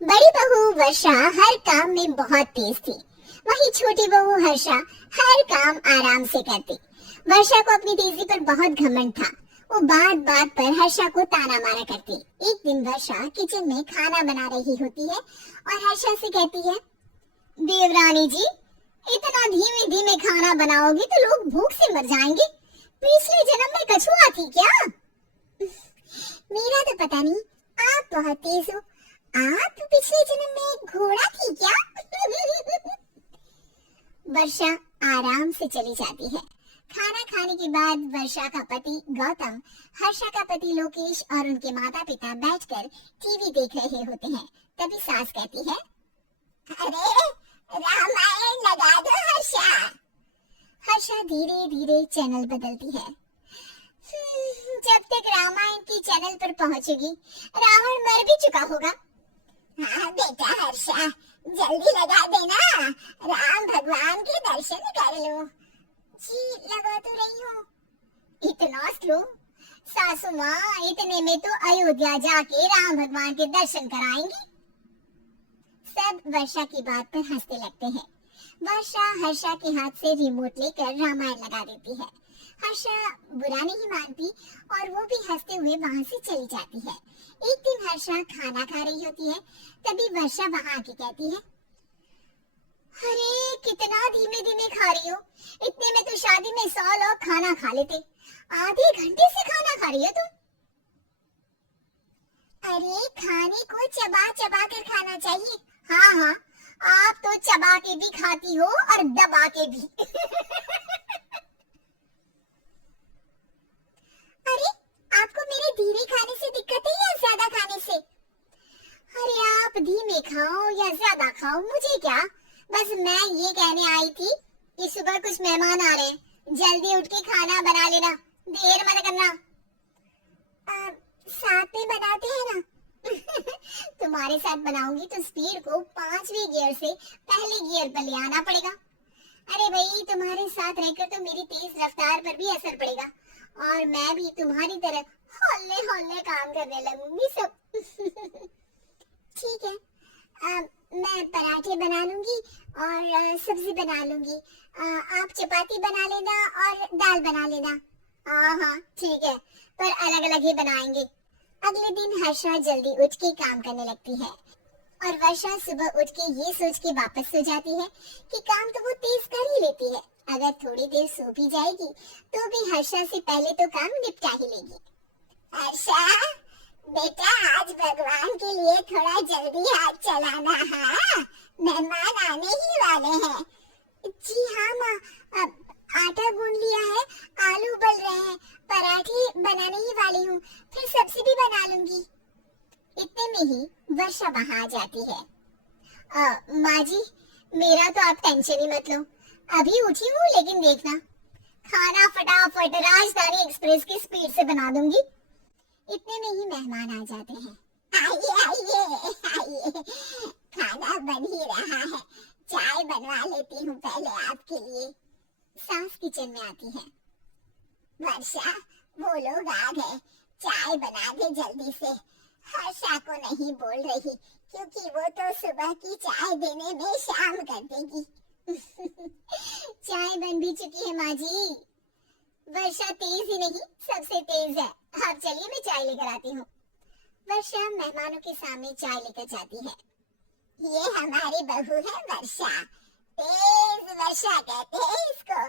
बड़ी बहू वर्षा हर काम में बहुत तेज थी। वहीं छोटी बहू हर्षा हर काम आराम से करती। वर्षा को अपनी तेजी पर बहुत घमंड था। वो बात बात पर हर्षा को ताना मारा करती। एक दिन वर्षा किचन में खाना बना रही होती है और हर्षा से कहती है, देवरानी जी, इतना धीमे धीमे खाना बनाओगी तो लोग भूख से मर जाएंगे। पिछले जन्म में कछुआ थी क्या? मेरा तो पता नहीं, आप बहुत तेज हो। आप पिछले जन्म में एक घोड़ा थी क्या? वर्षा आराम से चली जाती है। खाना खाने के बाद वर्षा का पति गौतम, हर्षा का पति लोकेश और उनके माता पिता बैठकर टीवी देख रहे होते हैं। तभी सास कहती है, अरे रामायण लगा दो हर्षा। हर्षा धीरे धीरे चैनल बदलती है। जब तक रामायण के चैनल पर पहुंचेगी रावण मर भी चुका होगा। हाँ बेटा हर्षा, जल्दी लगा देना, राम भगवान के दर्शन कर लो। जी लगा तो रही हूँ। इतना स्लो? सासू माँ, इतने में तो अयोध्या जाके राम भगवान के दर्शन कराएंगी। सब वर्षा की बात पर हंसने लगते हैं। वर्षा हर्षा के हाथ से रिमोट लेकर रामायण लगा देती है। हर्षा बुरा नहीं मानती और वो भी हंसते हुए वहाँ से चली जाती है। एक दिन हर्षा खाना खा रही होती है। तभी वर्षा वहाँ आके कहती है, अरे कितना धीमे धीमे खा रही हो। इतने में तो शादी में 100 लोग खाना खा लेते। आधे घंटे से खाना खा रही हो तुम। अरे खाने को चबा चबा कर खाना चाहिए। हाँ हाँ, आप तो चबा के भी खाती हो और दबा के भी। अरे आपको मेरे धीरे खाने से दिक्कत है या ज्यादा खाने से? अरे आप धीमे खाओ या ज्यादा खाओ, मुझे क्या। बस मैं ये कहने आई थी कि सुबह कुछ मेहमान आ रहे हैं, जल्दी उठ के खाना बना लेना, देर मत करना। साथ में बनाते हैं ना। तुम्हारे साथ बनाऊंगी तो स्पीड को 5वें गियर से पहले गियर पर ले आना पड़ेगा। अरे भाई, तुम्हारे साथ रहकर तो मेरी तेज रफ्तार पर भी असर पड़ेगा और मैं भी तुम्हारी तरह हौले हौले काम करने लगूंगी सब। ठीक है, मैं पराठे बना लूंगी और सब्जी बना लूंगी। आप चपाती बना लेना और दाल बना लेना। हाँ ठीक है, पर अलग अलग ही बनाएंगे। अगले दिन हर्षा जल्दी उठ के काम करने लगती है और वर्षा सुबह उठ के ये सोच के वापस सो जाती है कि काम तो वो तेज कर ही लेती है। अगर थोड़ी देर सो भी जाएगी तो भी हर्षा से पहले तो काम निपटा ही लेगी। हर्षा बेटा, आज भगवान के लिए थोड़ा जल्दी हाथ चलाना। हाँ, मेहमान आने ही वाले हैं। जी हाँ माँ, आटा गूंद लिया है, आलू उबल रहे हैं, पराठे बनाने ही वाली हूँ, फिर सब्जी भी बना लूंगी। इतने में ही वर्षा वहाँ आ जाती है। माँ जी, मेरा तो आप टेंशन ही मत लो, अभी उठी हूँ, लेकिन देखना खाना फटाफट राजधानी एक्सप्रेस की स्पीड से बना दूंगी। इतने में ही मेहमान आ जाते हैं। आइए आइए आइए, खाना बन ही रहा है, चाय बनवा लेती हूँ पहले आपके लिए। सास किचन में आती है। वर्षा, वो लोग आ गए, चाय बना दे जल्दी से। हर्षा को नहीं बोल रही क्योंकि वो तो सुबह की चाय देने में शाम कर देगी। चाय बन भी चुकी है माँ जी। वर्षा तेज ही नहीं, सबसे तेज है। आप चलिए, मैं चाय लेकर आती हूँ। वर्षा मेहमानों के सामने चाय लेकर जाती है। ये हमारी बहू है वर्षा, तेज वर्षा कहते हैं इसको।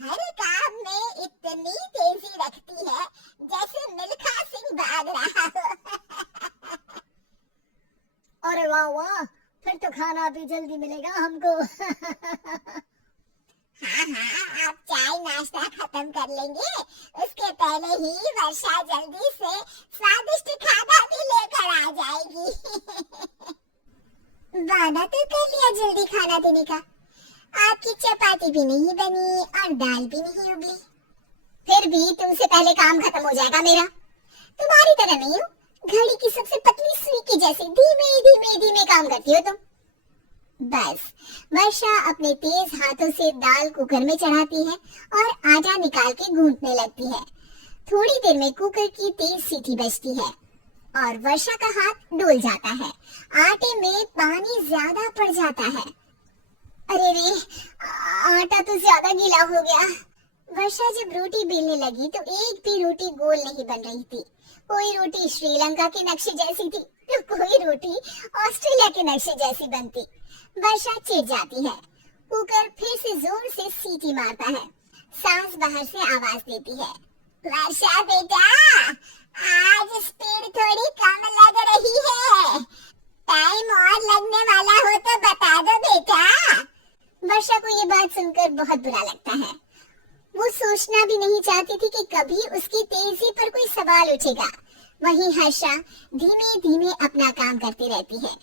हर काम में इतनी तेजी रखती है जैसे मिल्खा सिंह भाग रहा हो। अरे वाह वाह, फिर तो खाना भी जल्दी मिलेगा हमको। हाँ हाँ, आप चाय नाश्ता खत्म कर लेंगे, उसके पहले ही वर्षा जल्दी से स्वादिष्ट खाना भी लेकर आ जाएगी। वादा तो कर लिया जल्दी खाना देने का। आपकी चपाती भी नहीं बनी और दाल भी नहीं उबली। फिर भी तुमसे पहले काम खत्म हो जाएगा मेरा। तुम्हारी तरह नहीं हूँ, घड़ी की सबसे पतली सुई की जैसे धीमे धीमे धीमे काम करती हो तुम। बस वर्षा अपने तेज हाथों से दाल कुकर में चढ़ाती है और आटा निकाल के गूंथने लगती है। थोड़ी देर में कुकर की तेज सीटी बजती है। और वर्षा का हाथ डूल जाता है। आटे में पानी ज्यादा पड़ जाता है। अरे रे, आटा तो ज्यादा गीला हो गया। वर्षा जब रोटी बेलने लगी तो एक भी रोटी गोल नहीं बन रही थी। कोई रोटी श्रीलंका के नक्शे जैसी थी तो कोई रोटी ऑस्ट्रेलिया के नक्शे जैसी बनती। वर्षा चिढ़ जाती है। कुकर फिर से जोर से सीटी मारता है। सास बाहर से आवाज देती है, वर्षा बेटा, आज स्पीड थोड़ी कम लग रही है। टाइम और लगने वाला हो तो बता दो बेटा। वर्षा को ये बात सुनकर बहुत बुरा लगता है। वो सोचना भी नहीं चाहती थी कि कभी उसकी तेजी पर कोई सवाल उठेगा। वहीं हर्षा धीमे धीमे अपना काम करती रहती है।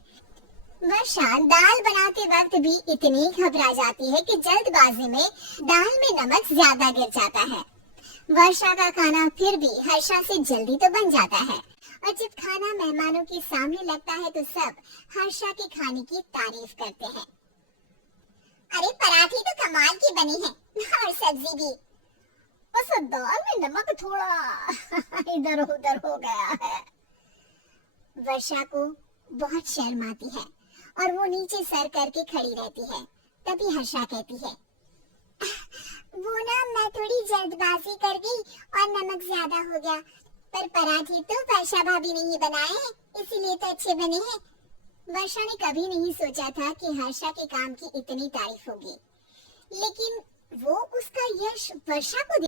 वर्षा दाल बनाते वक्त भी इतनी घबरा जाती है कि जल्दबाजी में दाल में नमक ज्यादा गिर जाता है। वर्षा का खाना फिर भी हर्षा से जल्दी तो बन जाता है और जब खाना मेहमानों के सामने लगता है तो सब हर्षा के खाने की तारीफ करते हैं। अरे पराठे तो कमाल की बनी है और सब्जी भी, बस दाल में नमक थोड़ा इधर उधर हो गया है। वर्षा को बहुत शर्म आती है और वो नीचे सर करके खड़ी रहती है। तभी हर्षा कहती है, वो ना मैं थोड़ी जल्दबाजी कर गई और नमक ज्यादा हो गया, पर पराठे तो वर्षा भाभी ने ही बनाए इसीलिए तो अच्छे बने हैं। वर्षा ने कभी नहीं सोचा था कि हर्षा के काम की इतनी तारीफ होगी, लेकिन वो उसका यश वर्षा को